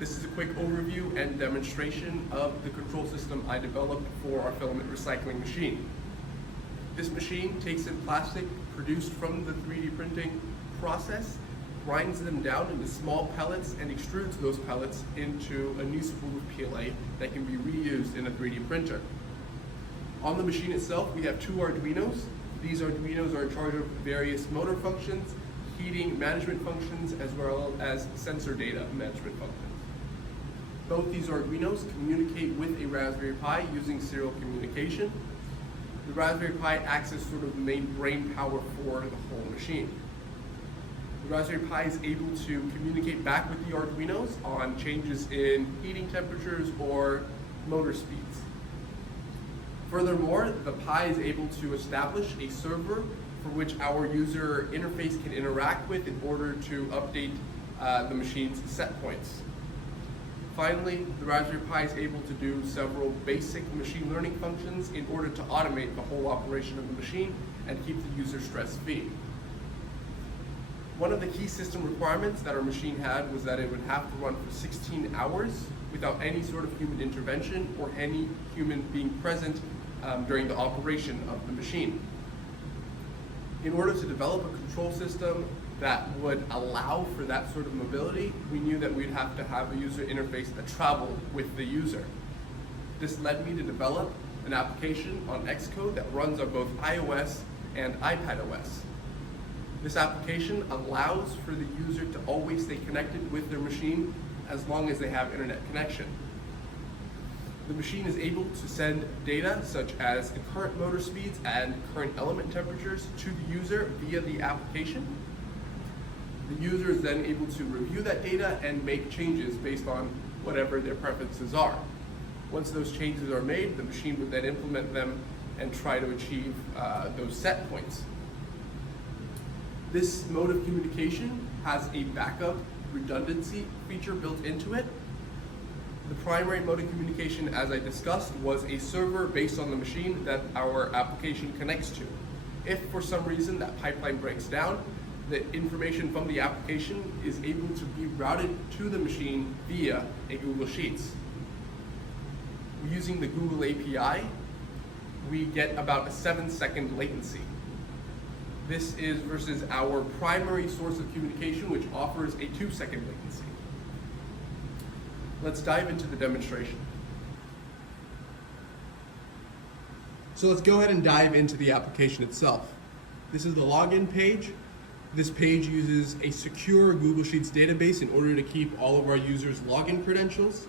This is a quick overview and demonstration of the control system I developed for our filament recycling machine. This machine takes in plastic produced from the 3D printing process, grinds them down into small pellets, and extrudes those pellets into a new spool of PLA that can be reused in a 3D printer. On the machine itself, we have two Arduinos. These Arduinos are in charge of various motor functions, heating management functions, as well as sensor data management functions. Both these Arduinos communicate with a Raspberry Pi using serial communication. The Raspberry Pi acts as sort of the main brain power for the whole machine. The Raspberry Pi is able to communicate back with the Arduinos on changes in heating temperatures or motor speeds. Furthermore, the Pi is able to establish a server for which our user interface can interact with in order to update the machine's set points. Finally, the Raspberry Pi is able to do several basic machine learning functions in order to automate the whole operation of the machine and keep the user stress-free. One of the key system requirements that our machine had was that it would have to run for 16 hours without any sort of human intervention or any human being present during the operation of the machine. In order to develop a control system that would allow for that sort of mobility, we knew that we'd have to have a user interface that traveled with the user. This led me to develop an application on Xcode that runs on both iOS and iPadOS. This application allows for the user to always stay connected with their machine as long as they have internet connection. The machine is able to send data such as the current motor speeds and current element temperatures to the user via the application. The user is then able to review that data and make changes based on whatever their preferences are. Once those changes are made, the machine would then implement them and try to achieve those set points. This mode of communication has a backup redundancy feature built into it. The primary mode of communication, as I discussed, was a server based on the machine that our application connects to. If for some reason that pipeline breaks down, the information from the application is able to be routed to the machine via a Google Sheets. Using the Google API, we get about a 7-second latency. This is versus our primary source of communication, which offers a 2-second latency. Let's dive into the demonstration. So let's go ahead and dive into the application itself. This is the login page. This page uses a secure Google Sheets database in order to keep all of our users' login credentials.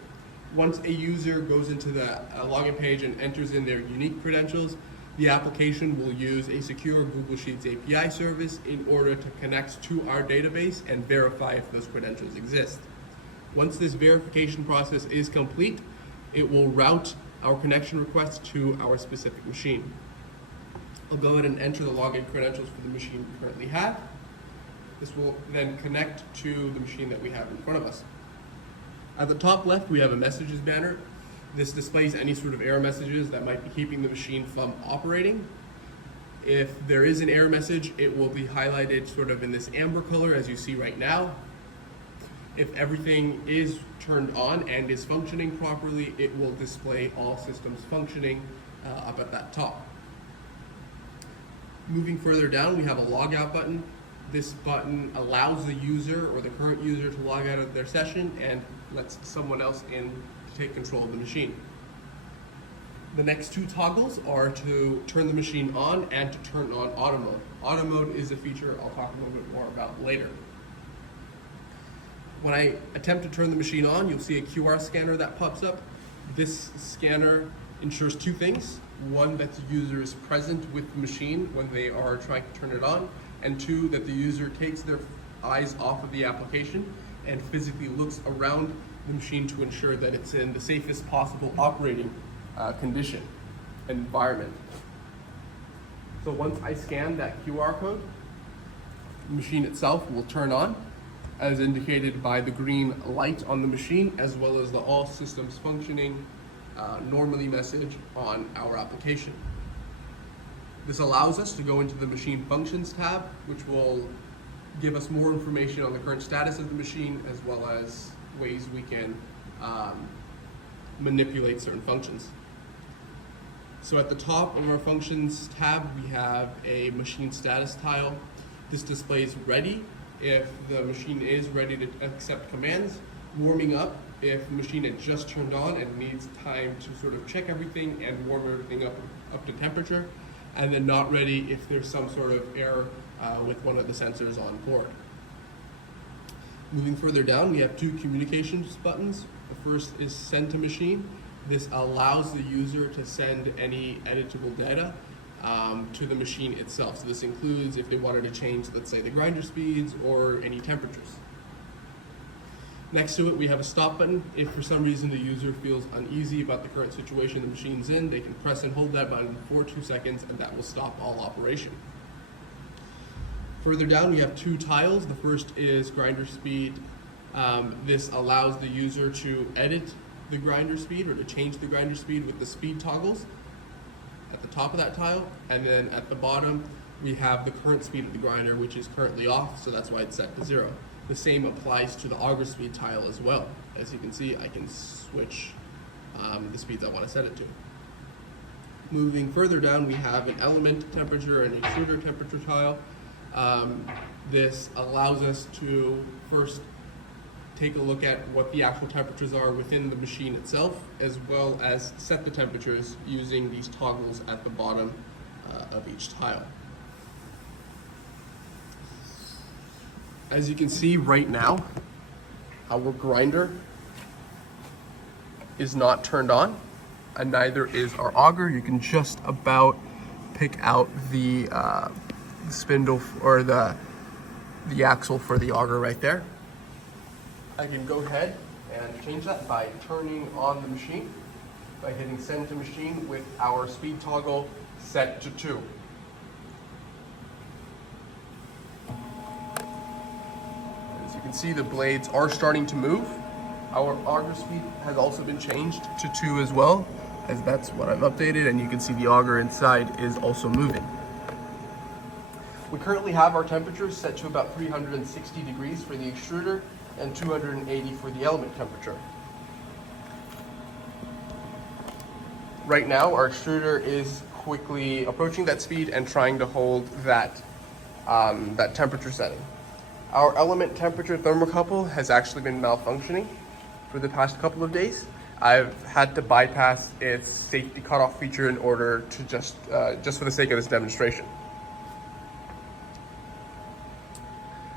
Once a user goes into the login page and enters in their unique credentials, the application will use a secure Google Sheets API service in order to connect to our database and verify if those credentials exist. Once this verification process is complete, it will route our connection request to our specific machine. I'll go ahead and enter the login credentials for the machine we currently have. This will then connect to the machine that we have in front of us. At the top left, we have a messages banner. This displays any sort of error messages that might be keeping the machine from operating. If there is an error message, it will be highlighted sort of in this amber color as you see right now. If everything is turned on and is functioning properly, it will display all systems functioning up at that top. Moving further down, we have a logout button. This button allows the user or the current user to log out of their session and lets someone else in to take control of the machine. The next two toggles are to turn the machine on and to turn on auto mode. Auto mode is a feature I'll talk a little bit more about later. When I attempt to turn the machine on, you'll see a QR scanner that pops up. This scanner ensures two things. One, that the user is present with the machine when they are trying to turn it on, and two, that the user takes their eyes off of the application and physically looks around the machine to ensure that it's in the safest possible operating condition and environment. So once I scan that QR code, the machine itself will turn on, as indicated by the green light on the machine, as well as the all systems functioning normally message on our application. This allows us to go into the Machine Functions tab, which will give us more information on the current status of the machine, as well as ways we can manipulate certain functions. So at the top of our functions tab, we have a machine status tile. This displays ready if the machine is ready to accept commands, warming up if the machine had just turned on and needs time to sort of check everything and warm everything up to temperature, and then not ready if there's some sort of error with one of the sensors on board. Moving further down, we have two communications buttons. The first is send to machine. This allows the user to send any editable data to the machine itself. So this includes if they wanted to change, let's say, the grinder speeds or any temperatures. Next to it, we have a stop button. If for some reason the user feels uneasy about the current situation the machine's in, they can press and hold that button for 2 seconds, and that will stop all operation. Further down, we have two tiles. The first is grinder speed. This allows the user to edit the grinder speed or to change the grinder speed with the speed toggles at the top of that tile. And then at the bottom, we have the current speed of the grinder, which is currently off, so that's why it's set to 0. The same applies to the auger speed tile as well. As you can see, I can switch the speeds I want to set it to. Moving further down, we have an element temperature and extruder temperature tile. This allows us to first take a look at what the actual temperatures are within the machine itself, as well as set the temperatures using these toggles at the bottom of each tile. As you can see right now, our grinder is not turned on, and neither is our auger. You can just about pick out the spindle or the axle for the auger right there. I can go ahead and change that by turning on the machine, by hitting send to machine with our speed toggle set to 2. As you can see, the blades are starting to move. Our auger speed has also been changed to 2 as well, as that's what I've updated, and you can see the auger inside is also moving. We currently have our temperatures set to about 360 degrees for the extruder and 280 for the element temperature. Right now, our extruder is quickly approaching that speed and trying to hold that, that temperature setting. Our element temperature thermocouple has actually been malfunctioning for the past couple of days. I've had to bypass its safety cutoff feature in order to just for the sake of this demonstration.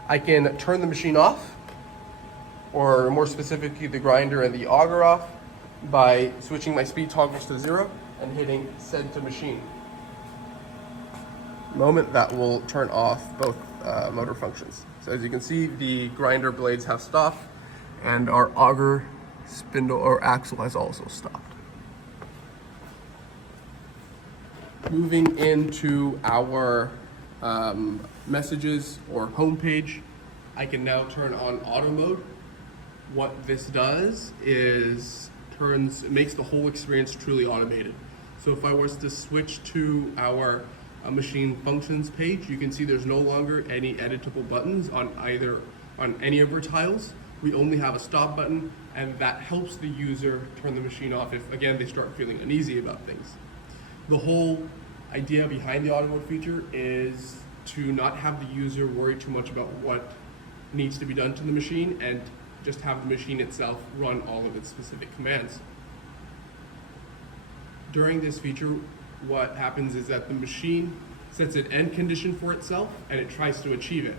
I can turn the machine off, or more specifically the grinder and the auger off, by switching my speed toggles to 0 and hitting send to machine. The moment that will turn off both motor functions. So as you can see, the grinder blades have stopped, and our auger spindle or axle has also stopped. Moving into our messages or home page, I can now turn on auto mode. What this does is makes the whole experience truly automated. So if I was to switch to our machine functions page, you can see there's no longer any editable buttons on any of our tiles. We only have a stop button, and that helps the user turn the machine off if, again, they start feeling uneasy about things. The whole idea behind the auto mode feature is to not have the user worry too much about what needs to be done to the machine, and just have the machine itself run all of its specific commands. During this feature, what happens is that the machine sets an end condition for itself, and it tries to achieve it.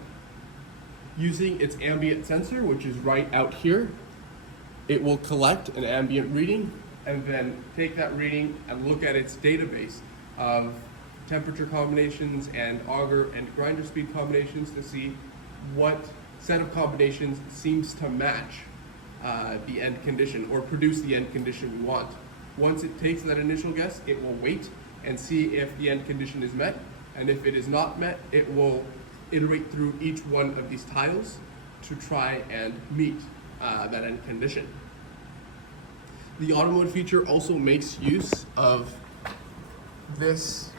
Using its ambient sensor, which is right out here, it will collect an ambient reading and then take that reading and look at its database of temperature combinations and auger and grinder speed combinations to see what set of combinations seems to match the end condition or produce the end condition we want. Once it takes that initial guess, it will wait and see if the end condition is met, and if it is not met, it will iterate through each one of these tiles to try and meet that end condition. The auto mode feature also makes use of this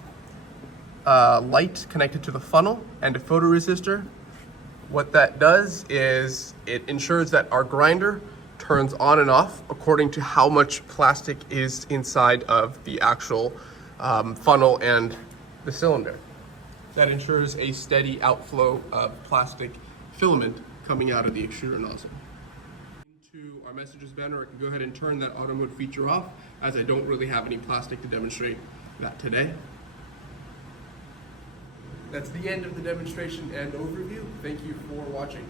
light connected to the funnel and a photoresistor. What that does is it ensures that our grinder turns on and off according to how much plastic is inside of the actual funnel and the cylinder. That ensures a steady outflow of plastic filament coming out of the extruder nozzle. Into our messages banner, I can go ahead and turn that auto mode feature off, as I don't really have any plastic to demonstrate that today. That's the end of the demonstration and overview. Thank you for watching.